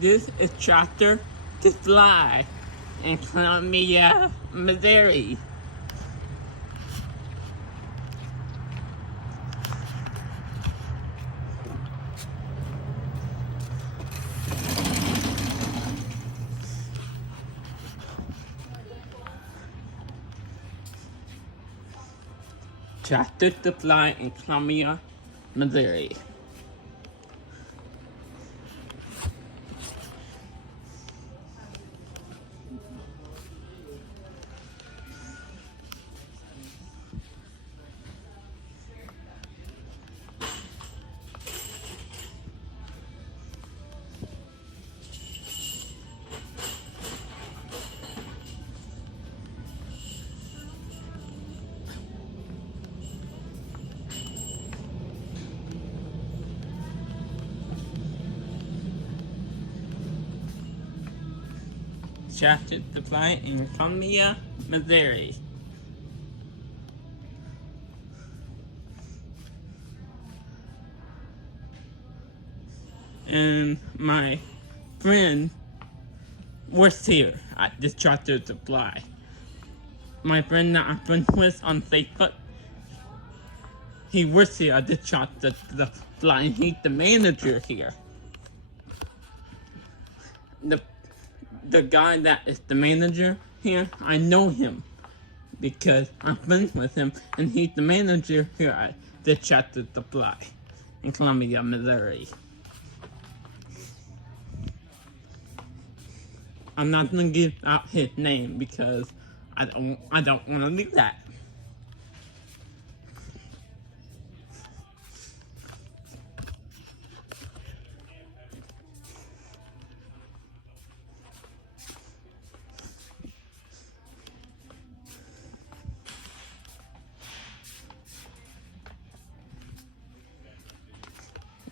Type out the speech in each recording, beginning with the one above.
This is Tractor to Fly in Columbia, Missouri. Tractor to Fly in Columbia, Missouri. Tractor to Fly in Columbia, Missouri. And my friend works here at this Tractor to Fly. My friend that I'm friends with on Facebook, he works here at this Tractor to Fly, and he's the manager here. The guy that is the manager here, I know him because I'm friends with him, and he's the manager here at the Tractor to Fly in Columbia, Missouri. I'm not gonna give out his name because I don't want to do that.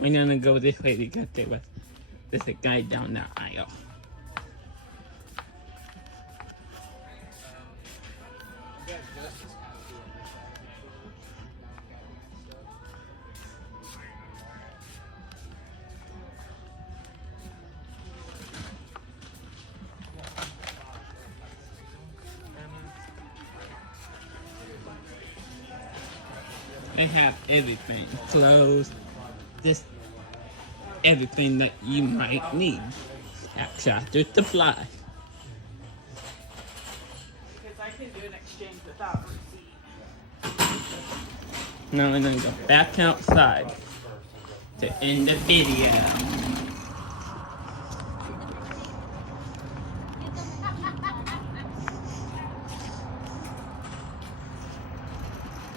We're gonna go this way because there's a guy down that aisle. They have everything, clothes, just everything that you might need at Tractor to Fly. Because I can do an exchange without receipt. Now we're gonna go back outside to end the video.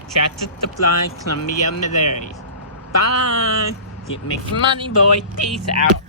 Tractor to Fly, Columbia, Missouri. Bye! Keep making money, boy. Peace out.